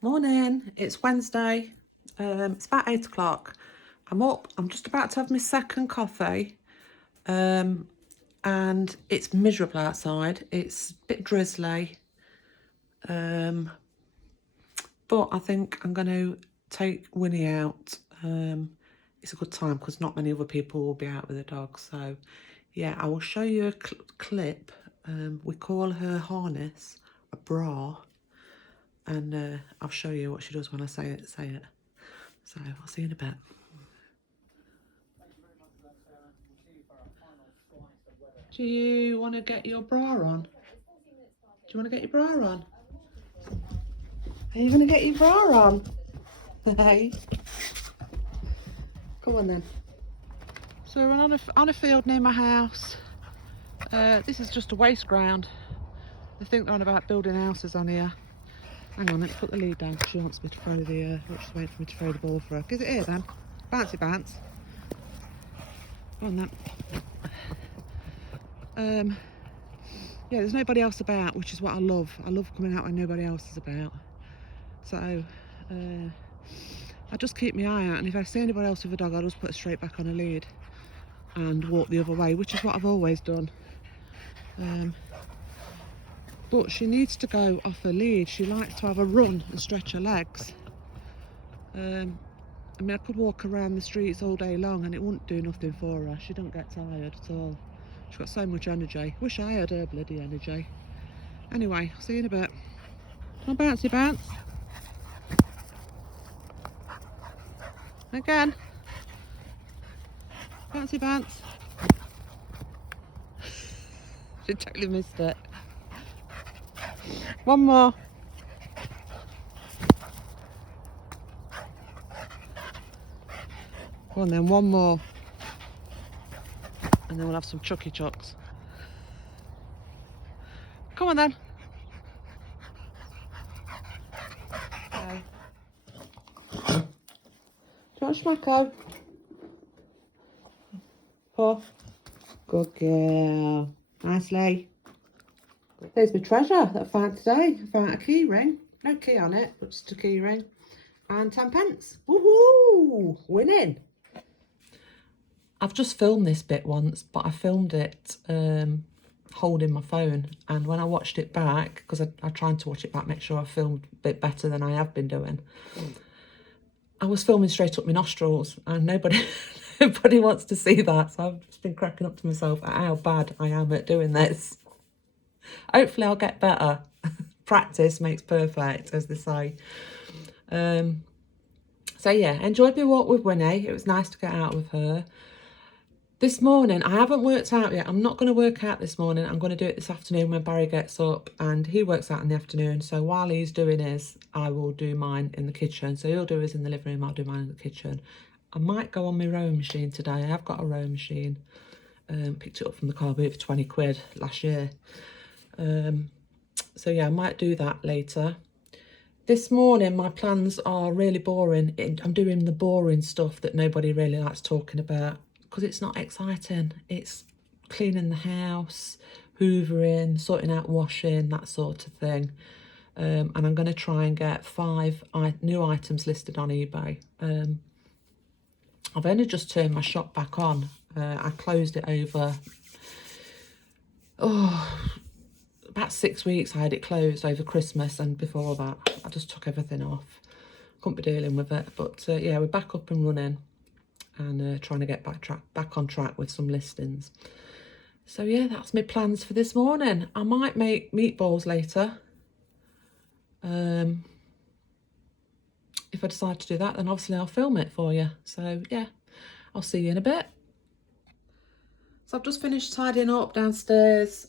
Morning, it's Wednesday. It's about 8 o'clock. I'm up, I'm just about to have my second coffee. And it's miserable outside. It's a bit drizzly. But I think I'm going to take Winnie out. It's a good time because not many other people will be out with the dog. So yeah, I will show you a clip. We call her harness a bra. And I'll show you what she does when I say it. So I'll see you in a bit. Do you want to get your bra on? Do you want to get your bra on? Are you going to get your bra on? Hey. Come on then. So we're on a field near my house. This is just a waste ground. I think they're on about building houses on here. Hang on, let's put the lead down because she wants me to throw the, she's waiting for me to throw the ball for her. Give it here then. Bouncy bounce. Go on then. Yeah, there's nobody else about, which is what I love. I love coming out when nobody else is about. So, I just keep my eye out, and if I see anybody else with a dog, I'll just put her straight back on a lead and walk the other way, which is what I've always done. But she needs to go off her lead. She likes to have a run and stretch her legs. I mean, I could walk around the streets all day long and it wouldn't do nothing for her. She don't get tired at all. She's got so much energy. Wish I had her bloody energy. Anyway, I'll see you in a bit. Come on, bouncy bounce. Again. Bouncy bounce. She totally missed it. One more. Go on then, one more. And then we'll have some chucky chucks. Come on then. Okay. Do you want a schmacko? Puff. Good girl. Nicely. There's my treasure that I found today. I found a key ring. No key on it, but just a key ring. And 10 pence. Woohoo! Winning. I've just filmed this bit once, but I filmed it holding my phone. And when I watched it back, because I tried to watch it back, make sure I filmed a bit better than I have been doing. I was filming straight up my nostrils, and nobody wants to see that. So I've just been cracking up to myself at how bad I am at doing this. Hopefully I'll get better. Practice makes perfect, as they say. So yeah, enjoyed my walk with Winnie. It was nice to get out with her. This morning, I haven't worked out yet. I'm not going to work out this morning. I'm going to do it this afternoon when Barry gets up, and he works out in the afternoon. So while he's doing his, I will do mine in the kitchen. So he'll do his in the living room, I'll do mine in the kitchen. I might go on my rowing machine today. I have got a rowing machine. Picked it up from the car boot for 20 quid last year. So yeah, I might do that later. This morning, my plans are really boring. I'm doing the boring stuff that nobody really likes talking about, because it's not exciting. It's cleaning the house, hoovering, sorting out washing, that sort of thing. And I'm going to try and get 5 new items listed on eBay. I've only just turned my shop back on. I closed it over, about 6 weeks. I had it closed over Christmas, and before that, I just took everything off. Couldn't be dealing with it. But yeah, we're back up and running. And trying to get back on track with some listings. So yeah, that's my plans for this morning. I might make meatballs later. If I decide to do that, then obviously I'll film it for you. So yeah, I'll see you in a bit. So I've just finished tidying up downstairs.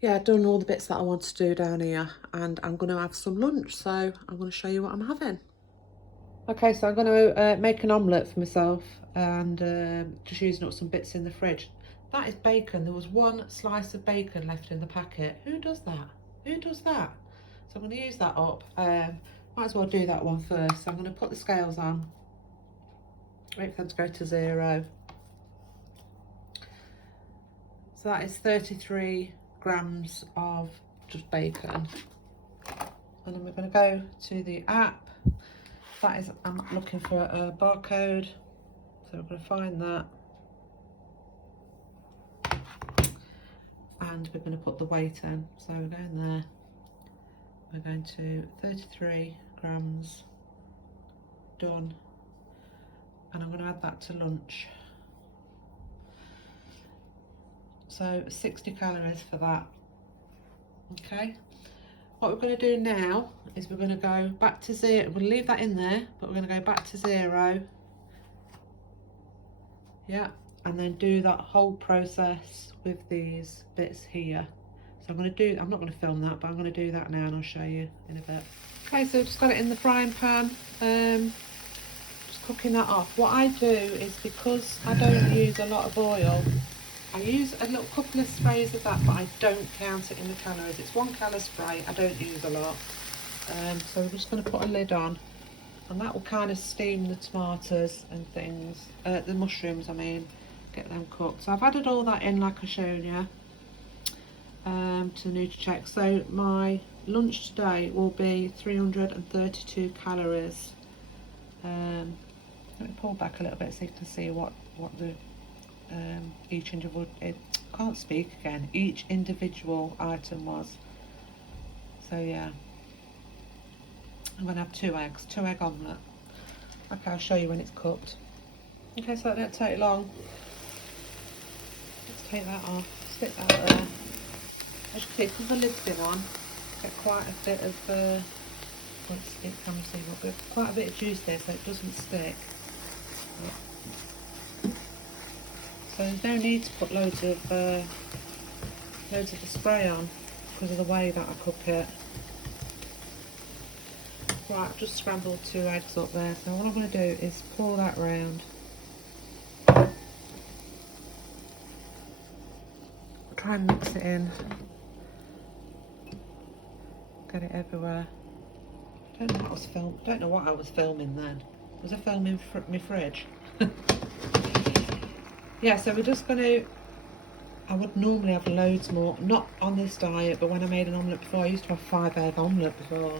Yeah, done all the bits that I want to do down here, and I'm going to have some lunch. So I'm going to show you what I'm having. Okay, so I'm going to make an omelette for myself, and just using up some bits in the fridge. That is bacon. There was one slice of bacon left in the packet. Who does that? Who does that? So I'm going to use that up. Might as well do that one first. So I'm going to put the scales on. Wait for them to go to 0. So that is 33 grams of just bacon. and then we're going to go to the app. That is, I'm looking for a barcode, so we're going to find that, and we're going to put the weight in. So we're going there, we're going to 33 grams, done, and I'm going to add that to lunch. So 60 calories for that. Okay, what we're going to do now is we're going to go back to 0. We'll leave that in there, but we're going to go back to 0. Yeah, and then do that whole process with these bits here. So I'm not going to film that, but I'm going to do that now and I'll show you in a bit. Okay, so just got it in the frying pan, just cooking that off. What I do is, because I don't use a lot of oil, I use a little couple of sprays of that, but I don't count it in the calories. It's 1 calorie spray, I don't use a lot. So we're just going to put a lid on, and that will kind of steam the tomatoes and things, the mushrooms I mean, get them cooked. So I've added all that in like I showed you, to Nutracheck. So my lunch today will be 332 calories. Let me pull back a little bit so you can see what the each individual item was. So yeah, I'm going to have 2 eggs, 2 egg omelette. Okay, I'll show you when it's cooked. Okay, so that didn't take long. Let's take that off, stick that there. As you can see, because the lid's still on, get quite a bit of, quite a bit of juice there so it doesn't stick. So there's no need to put loads of the spray on because of the way that I cook it. Right, I've just scrambled 2 eggs up there, so what I'm going to do is pour that round. Try and mix it in. Get it everywhere. Don't know what I was filming then. Was I filming my fridge? Yeah, so we're just going to, I would normally have loads more, not on this diet, but when I made an omelette before, I used to have 5 egg omelette before.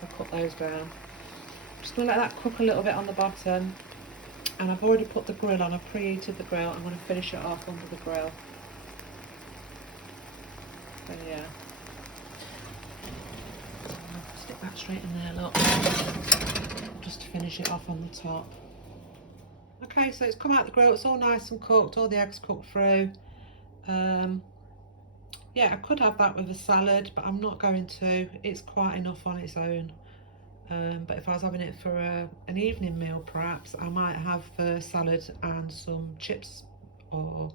I'll cut those down. Just going to let that cook a little bit on the bottom, and I've already put the grill on. I've preheated the grill. I'm going to finish it off under the grill. So yeah, stick that straight in there, look, just to finish it off on the top. Okay, so it's come out the grill, it's all nice and cooked, all the eggs cooked through. Yeah, I could have that with a salad, but I'm not going to. It's quite enough on its own. But if I was having it for an evening meal, perhaps I might have a salad and some chips or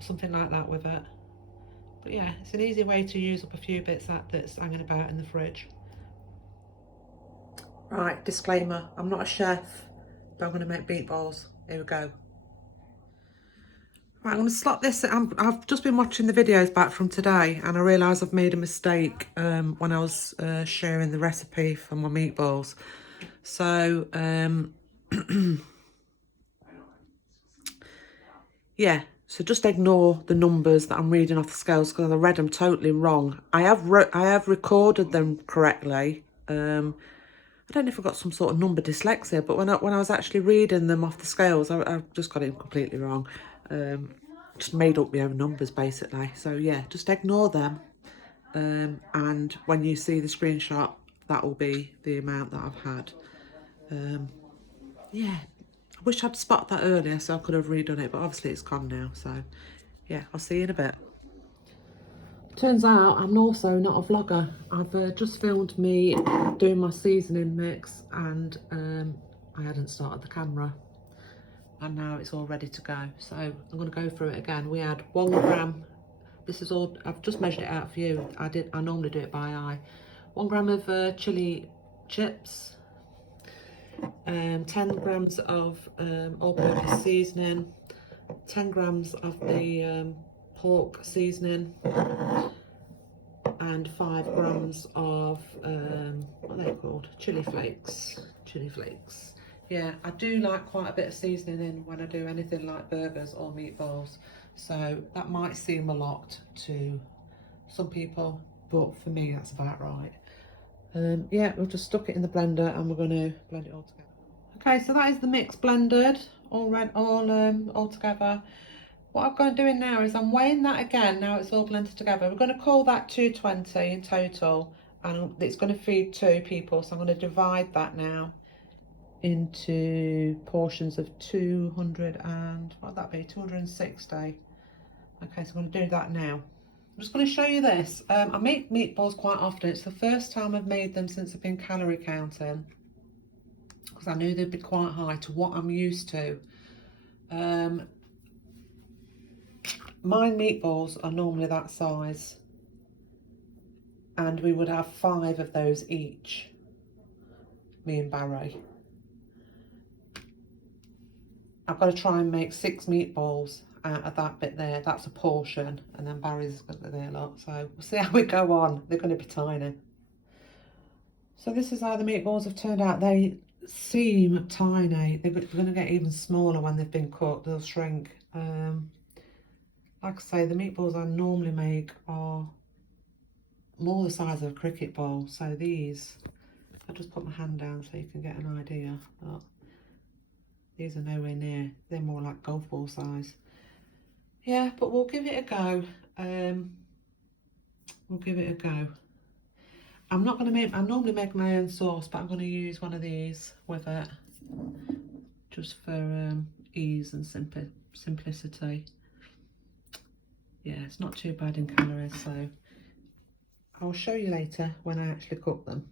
something like that with it. But yeah, it's an easy way to use up a few bits that's hanging about in the fridge. Right, disclaimer, I'm not a chef, but I'm going to make meatballs. Here we go. Right, I'm going to slot this. I've just been watching the videos back from today, and I realise I've made a mistake when I was sharing the recipe for my meatballs. So, yeah, so just ignore the numbers that I'm reading off the scales because I read them totally wrong. I have recorded them correctly. I don't know if I got some sort of number dyslexia, but when I was actually reading them off the scales, I just got it completely wrong. Just made up my own numbers basically. So yeah, just ignore them. And when you see the screenshot, that will be the amount that I've had. Yeah, I wish I'd spotted that earlier so I could have redone it, but obviously it's gone now. So yeah, I'll see you in a bit. Turns out I'm also not a vlogger. I've just filmed me doing my seasoning mix, and I hadn't started the camera, and now it's all ready to go. So I'm going to go through it again. We had 1 gram. This is all, I've just measured it out for you. I normally do it by eye. 1 gram of chili chips, 10 grams of all-purpose seasoning, 10 grams of the pork seasoning, and 5 grams of what are they called? Chili flakes. Yeah, I do like quite a bit of seasoning in when I do anything like burgers or meatballs, so that might seem a lot to some people, but for me that's about right. Yeah, we've just stuck it in the blender and we're going to blend it all together. Okay, so that is the mix blended, all together. What I'm going to do now is I'm weighing that again. Now it's all blended together. We're going to call that 220 in total, and it's going to feed 2 people. So I'm going to divide that now into portions of 200 and what would that be? 260. Okay, so I'm going to do that now. I'm just going to show you this. I make meatballs quite often. It's the first time I've made them since I've been calorie counting, because I knew they'd be quite high to what I'm used to. My meatballs are normally that size, and we would have 5 of those each, me and Barry. I've got to try and make 6 meatballs out of that bit there. That's a portion, and then Barry's got there a lot. So we'll see how we go on. They're going to be tiny. So this is how the meatballs have turned out. They seem tiny. They're going to get even smaller when they've been cooked. They'll shrink. Like I say, the meatballs I normally make are more the size of a cricket ball. So these, I'll just put my hand down so you can get an idea. But these are nowhere near. They're more like golf ball size. Yeah, but we'll give it a go. We'll give it a go. I'm not going to make, I normally make my own sauce, but I'm going to use one of these with it, just for ease and simplicity. Yeah, it's not too bad in calories, so I'll show you later when I actually cook them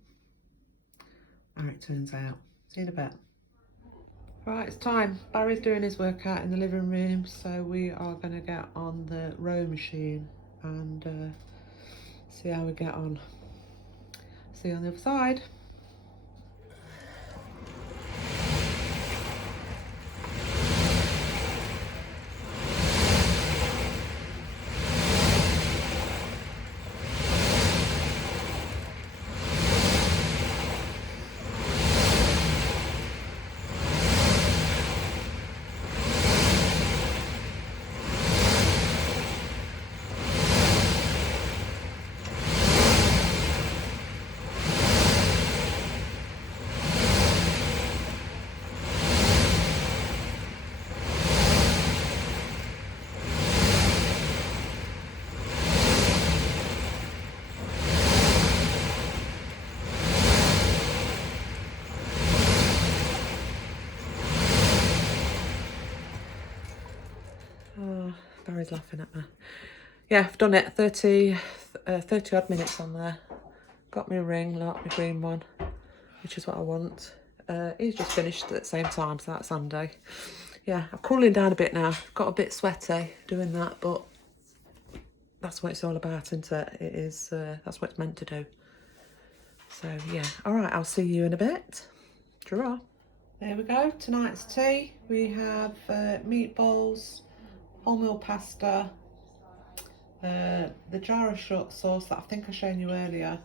how it turns out. See you in a bit. Right, it's time. Barry's doing his workout in the living room, so we are going to get on the row machine and see how we get on. See you on the other side. Oh, Barry's laughing at me. Yeah, I've done it. 30 odd minutes on there. Got my ring, my green one, which is what I want. He's just finished at the same time, so that's handy. Yeah, I'm cooling down a bit now. Got a bit sweaty doing that, but that's what it's all about, isn't it? It is, that's what it's meant to do. So yeah, all right, I'll see you in a bit. Ta-ra. There we go, tonight's tea. We have meatballs, wholemeal pasta, the jar of short sauce that I think I showed you earlier.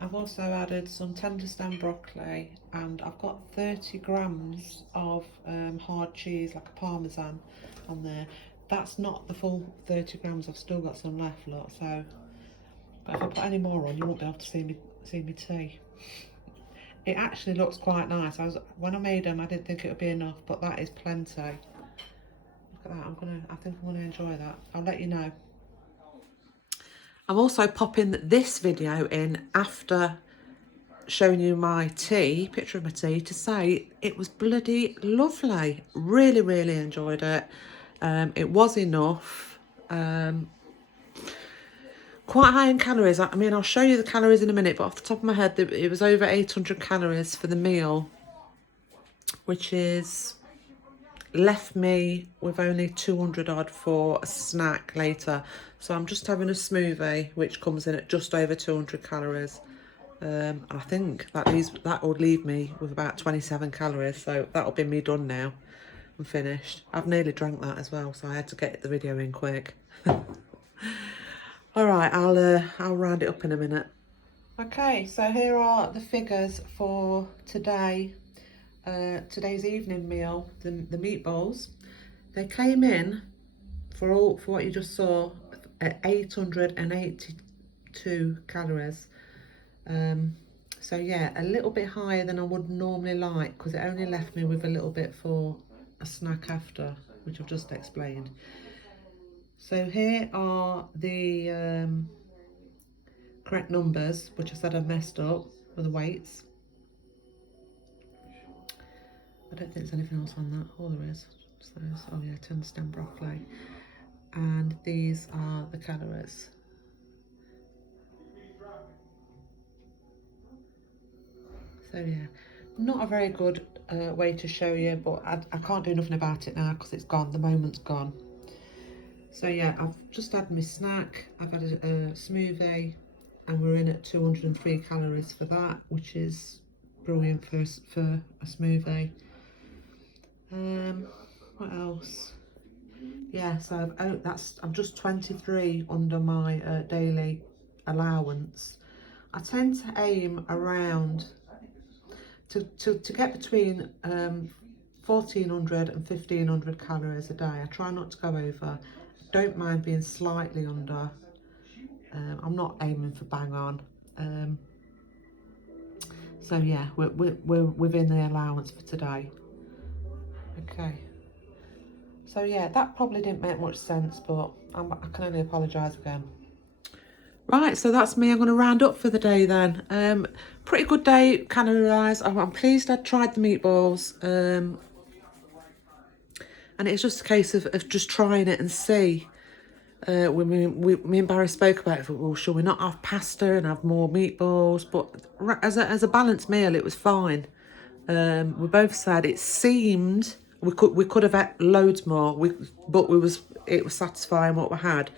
I've also added some tender stem broccoli, and I've got 30 grams of hard cheese, like a parmesan, on there. That's not the full 30 grams, I've still got some left, look, so, but if I put any more on, you won't be able to see me tea. It actually looks quite nice. When I made them, I didn't think it would be enough, but that is plenty. Look at that. I think I'm gonna enjoy that. I'll let you know. I'm also popping this video in after showing you my tea, picture of my tea, to say it was bloody lovely. Really, really enjoyed it. It was enough. Quite high in calories. I mean, I'll show you the calories in a minute, but off the top of my head, it was over 800 calories for the meal, which is left me with only 200 odd for a snack later. So I'm just having a smoothie, which comes in at just over 200 calories. And I think that would leave me with about 27 calories. So that'll be me done now. I'm finished. I've nearly drank that as well, so I had to get the video in quick. All right, I'll round it up in a minute. Okay, so here are the figures for today. Today's evening meal, the meatballs. They came in for what you just saw at 882 calories. So yeah, a little bit higher than I would normally like, because it only left me with a little bit for a snack after, which I've just explained. So here are the correct numbers, which I said I messed up for the weights. I don't think there's anything else on that. Oh, there is. So, oh yeah, to understand broccoli. And these are the calories. So yeah, not a very good way to show you, but I can't do nothing about it now because it's gone. The moment's gone. So yeah, I've just had my snack. I've had a smoothie, and we're in at 203 calories for that, which is brilliant for a smoothie. What else? Yeah, so I'm just 23 under my daily allowance. I tend to aim around to get between 1400 and 1500 calories a day. I try not to go over. Don't mind being slightly under. I'm not aiming for bang on. So yeah, we're within the allowance for today. Okay. So yeah, that probably didn't make much sense, but I can only apologise again. Right, so that's me. I'm going to round up for the day then. Pretty good day, calorie-wise. I'm pleased I tried the meatballs. And it's just a case of just trying it and see. Me and Barry spoke about it. Well, shall we not have pasta and have more meatballs? But as a balanced meal, it was fine. We both said it seemed we could have had loads more. But it was satisfying what we had.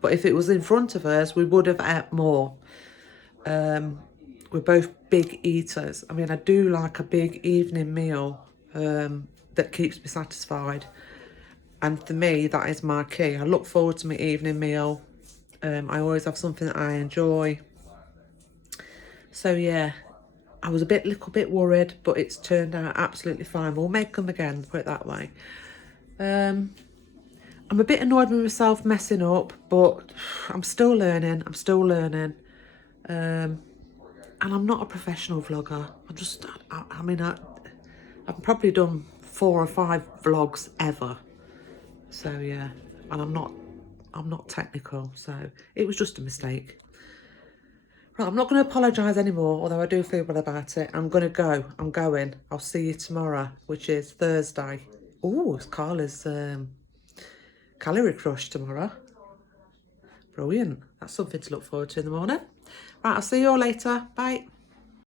But if it was in front of us, we would have ate more. We're both big eaters. I mean, I do like a big evening meal that keeps me satisfied. And for me, that is my key. I look forward to my evening meal. I always have something that I enjoy. So yeah, I was a little bit worried, but it's turned out absolutely fine. We'll make them again, put it that way. I'm a bit annoyed with myself messing up, but I'm still learning. And I'm not a professional vlogger. I've probably done 4 or 5 vlogs ever. So yeah, and I'm not technical, so it was just a mistake. Right, I'm not going to apologise anymore, although I do feel bad about it. I'm going to go. I'm going. I'll see you tomorrow, which is Thursday. Oh, it's Carla's calorie crush tomorrow. Brilliant. That's something to look forward to in the morning. Right, I'll see you all later. Bye.